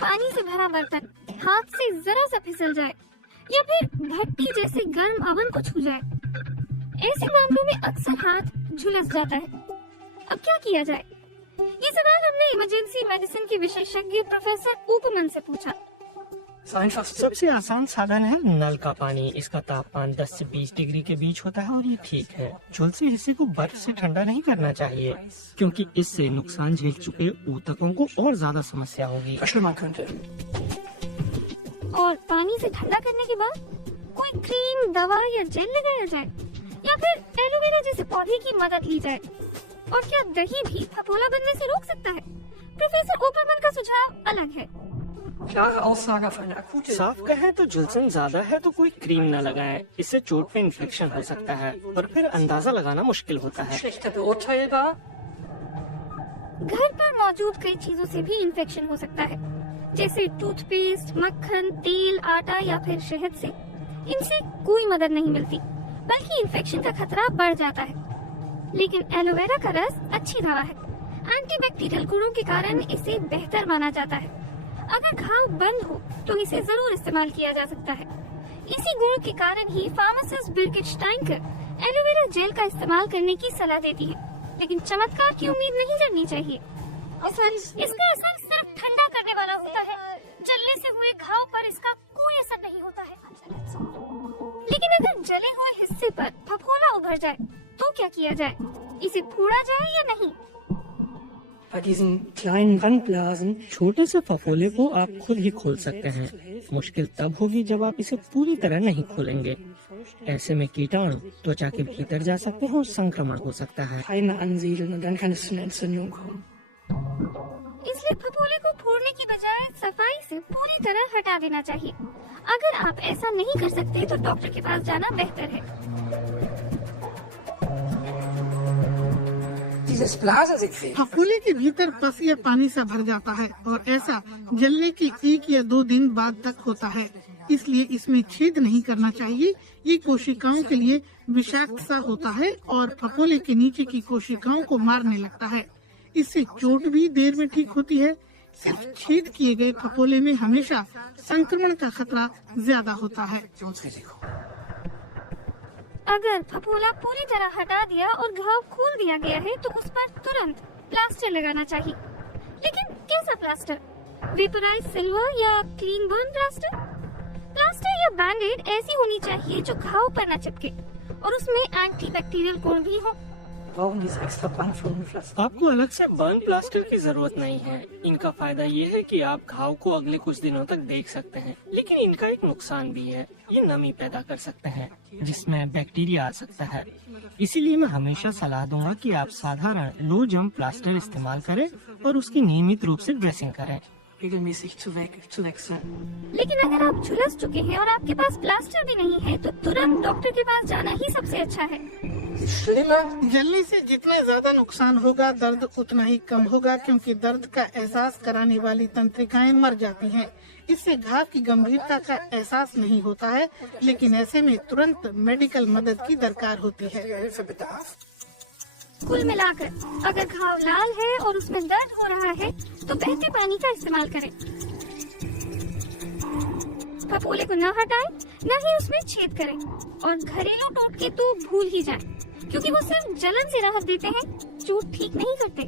पानी से भरा बर्तन हाथ से जरा सा फिसल जाए या फिर भट्टी जैसे गर्म अवन को छू जाए, ऐसे मामलों में अक्सर हाथ झुलस जाता है। अब क्या किया जाए? ये सवाल हमने इमरजेंसी मेडिसिन के विशेषज्ञ प्रोफेसर उपमन से पूछा। सबसे आसान साधन है नल का पानी। इसका तापमान 10 से 20 डिग्री के बीच होता है और ये ठीक है। झुलसे हिस्से को बर्फ से ठंडा नहीं करना चाहिए, क्योंकि इससे नुकसान झेल चुके ऊतकों को और ज्यादा समस्या होगी। और पानी से ठंडा करने के बाद कोई क्रीम, दवा या जेल लगाया जाए या फिर एलोवेरा जैसे पौधे की मदद ली जाए। और क्या दही भी फफोला बनने से रोक सकता है? प्रोफेसर ओपरमन का सुझाव अलग है। साफ कहें तो झुलसन ज्यादा है तो कोई क्रीम न लगाएं। इससे चोट पे इन्फेक्शन हो सकता है और फिर अंदाजा लगाना मुश्किल होता है। घर पर मौजूद कई चीजों से भी इन्फेक्शन हो सकता है, जैसे टूथपेस्ट, मक्खन, तेल, आटा या फिर शहद से। इनसे कोई मदद नहीं मिलती, बल्कि इन्फेक्शन का खतरा बढ़ जाता है। लेकिन एलोवेरा का रस अच्छी दवा है। एंटीबैक्टीरियल गुणों के कारण इसे बेहतर माना जाता है। अगर घाव बंद हो तो इसे जरूर इस्तेमाल किया जा सकता है। इसी गुण के कारण ही फार्मासिस्ट बिर्गिट स्टाइनकर एलोवेरा जेल का इस्तेमाल करने की सलाह देती है। लेकिन चमत्कार की उम्मीद नहीं करनी चाहिए। इसका असर सिर्फ ठंडा करने वाला होता है। जलने से हुए घाव पर इसका कोई असर नहीं होता है। लेकिन अगर जले हुए हिस्से पर फफोला उभर जाए तो क्या किया जाए? इसे फोड़ा जाए या नहीं? छोटे से फफोले को आप खुद ही खोल सकते हैं। मुश्किल तब होगी जब आप इसे पूरी तरह नहीं खोलेंगे। ऐसे में कीटाणु त्वचा के भीतर जा सकते हैं और संक्रमण हो सकता है। इसलिए फफोले को फोड़ने की बजाय सफाई से पूरी तरह हटा देना चाहिए। अगर आप ऐसा नहीं कर सकते तो डॉक्टर के पास जाना बेहतर है। फफोले के भीतर पस या पानी से भर जाता है और ऐसा जलने के 1 या 2 दिन बाद तक होता है। इसलिए इसमें छेद नहीं करना चाहिए। ये कोशिकाओं के लिए विषाक्त सा होता है और फफोले के नीचे की कोशिकाओं को मारने लगता है। इससे चोट भी देर में ठीक होती है। सिर्फ छेद किए गए फफोले में हमेशा संक्रमण का खतरा ज्यादा होता है। अगर फफोला पूरी तरह हटा दिया और घाव खोल दिया गया है तो उस पर तुरंत प्लास्टर लगाना चाहिए। लेकिन कैसा प्लास्टर? वेपराइज सिल्वर या क्लीन बर्न प्लास्टर? प्लास्टर या बैंडेड ऐसी होनी चाहिए जो घाव पर न चिपके और उसमें एंटीबैक्टीरियल गुण भी हो। आपको अलग से बर्न प्लास्टर की जरूरत नहीं है। इनका फायदा ये है कि आप घाव को अगले कुछ दिनों तक देख सकते हैं। लेकिन इनका एक नुकसान भी है, ये नमी पैदा कर सकते हैं जिसमें बैक्टीरिया आ सकता है। इसीलिए मैं हमेशा सलाह दूंगा कि आप साधारण लो जंप प्लास्टर इस्तेमाल करें और उसकी नियमित रूप से ड्रेसिंग करें। लेकिन अगर आप झुलस चुके हैं और आपके पास प्लास्टर भी नहीं है तो तुरंत डॉक्टर के पास जाना ही सबसे अच्छा है। जलने से जितना ज्यादा नुकसान होगा दर्द उतना ही कम होगा, क्योंकि दर्द का एहसास कराने वाली तंत्रिकाएं मर जाती हैं। इससे घाव की गंभीरता का एहसास नहीं होता है, लेकिन ऐसे में तुरंत मेडिकल मदद की दरकार होती है। कुल मिलाकर अगर घाव लाल है और उसमें दर्द हो रहा है तो बहते पानी का इस्तेमाल करें। फफोले को न हटाएं, न ही उसमें छेद करें और घरेलू टोटके तो भूल ही जाएं, क्योंकि वो सिर्फ जलन से राहत देते हैं, चोट ठीक नहीं करते।